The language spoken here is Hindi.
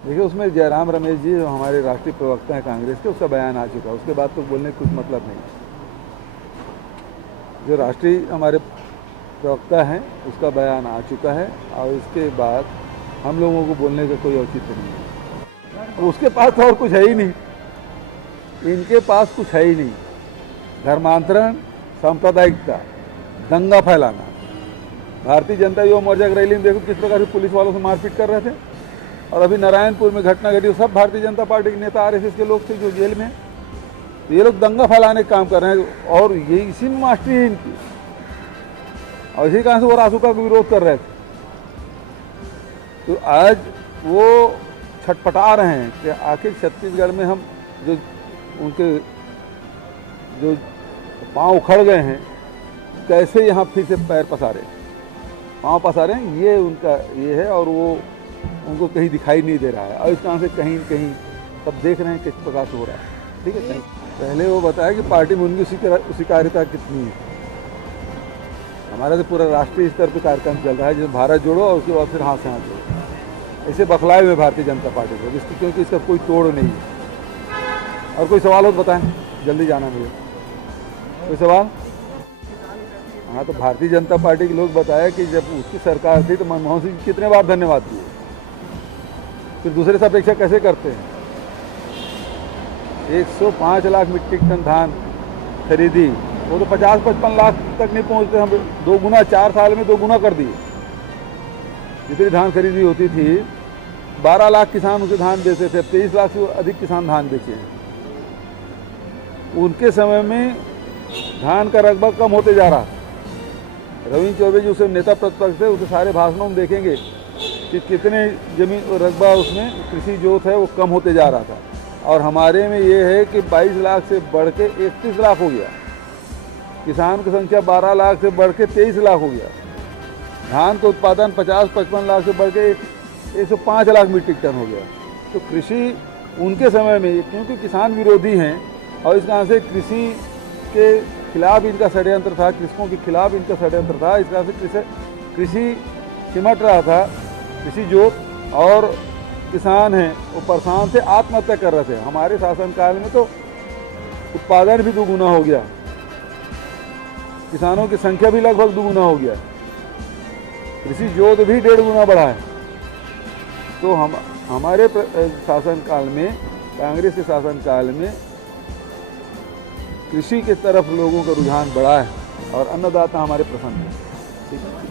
देखिए, उसमें जयराम रमेश जी जो हमारे राष्ट्रीय प्रवक्ता हैं कांग्रेस के, उसका बयान आ चुका है। उसके बाद तो बोलने का कुछ मतलब नहीं। जो राष्ट्रीय हमारे प्रवक्ता हैं उसका बयान आ चुका है और इसके बाद हम लोगों को बोलने का कोई औचित्य नहीं है। उसके पास तो और कुछ है ही नहीं, इनके पास कुछ है ही नहीं। धर्मांतरण, सांप्रदायिकता, दंगा फैलाना। भारतीय जनता युवा मोर्चा की रैली में देखो किस प्रकार से पुलिस वालों से मारपीट कर रहे थे। और अभी नारायणपुर में घटना घटी, सब भारतीय जनता पार्टी के नेता आरएसएस के लोग थे जो जेल में। तो ये लोग दंगा फैलाने का काम कर रहे हैं और ये इसी में मास्टरी है इनकी। और इसी कारण से वो रासुका का विरोध कर रहे थे। तो आज वो छटपटा रहे हैं कि आखिर छत्तीसगढ़ में हम जो उनके जो पांव उखड़ गए हैं, कैसे यहाँ फिर से पैर पसारे, पांव पसारे, ये उनका ये है। और वो उनको कहीं दिखाई नहीं दे रहा है और इस कारण से कहीं कहीं सब देख रहे हैं किस प्रकार से हो रहा है। ठीक है, कहीं पहले वो बताया कि पार्टी में उनकी स्वीकार्यता कितनी है। हमारा तो पूरा राष्ट्रीय स्तर पर कार्यक्रम चल रहा है, जैसे भारत जोड़ो और उसके बाद फिर हाथ से हाथ जोड़ो। ऐसे बखलाए हुए भारतीय जनता पार्टी को, क्योंकि इसका कोई तोड़ नहीं है। और कोई सवाल हो तो बताएं, जल्दी जाना मुझे। कोई सवाल? हाँ, तो भारतीय जनता पार्टी के लोग बताया कि जब उसकी सरकार थी तो मनमोहन सिंह कितने बार धन्यवाद दिए, फिर दूसरे से अपेक्षा कैसे करते हैं। 105 लाख मीट्रिक टन धान खरीदी, वो तो 50-55 लाख तक नहीं पहुंचते। हम 2 गुना 4 साल में 2 गुना कर दिए। जितनी धान खरीदी होती थी, 12 लाख किसान उसे धान बेचते थे, 23 लाख से अधिक किसान धान बेचे हैं। उनके समय में धान का रकबा कम होते जा रहा। रविंद्र चौबे जी उसे नेता प्रतिपक्ष थे, उसे सारे भाषणों में देखेंगे कि कितने जमीन रकबा उसमें कृषि जोत है वो कम होते जा रहा था। और हमारे में ये है कि 22 लाख से बढ़ के 31 लाख हो गया। किसान की संख्या 12 लाख से बढ़ के 23 लाख हो गया। धान का उत्पादन 50-55 लाख से बढ़ के 105 लाख मीट्रिक टन हो गया। तो कृषि उनके समय में, क्योंकि किसान विरोधी हैं और इस कारण से कृषि के खिलाफ इनका षड्यंत्र था, कृषकों के खिलाफ इनका षड्यंत्र था। इस कारण से कृषि सिमट रहा था, कृषि जोत, और किसान हैं वो परेशान से आत्महत्या कर रहे थे। हमारे शासनकाल में तो उत्पादन भी 2 गुना हो गया, किसानों की संख्या भी लगभग 2 गुना हो गया, कृषि जोत भी 1.5 गुना बढ़ा है। तो हमारे शासनकाल में, कांग्रेस के शासनकाल में कृषि की तरफ लोगों का रुझान बढ़ा है और अन्नदाता हमारे प्रसन्न हैं। ठीक है।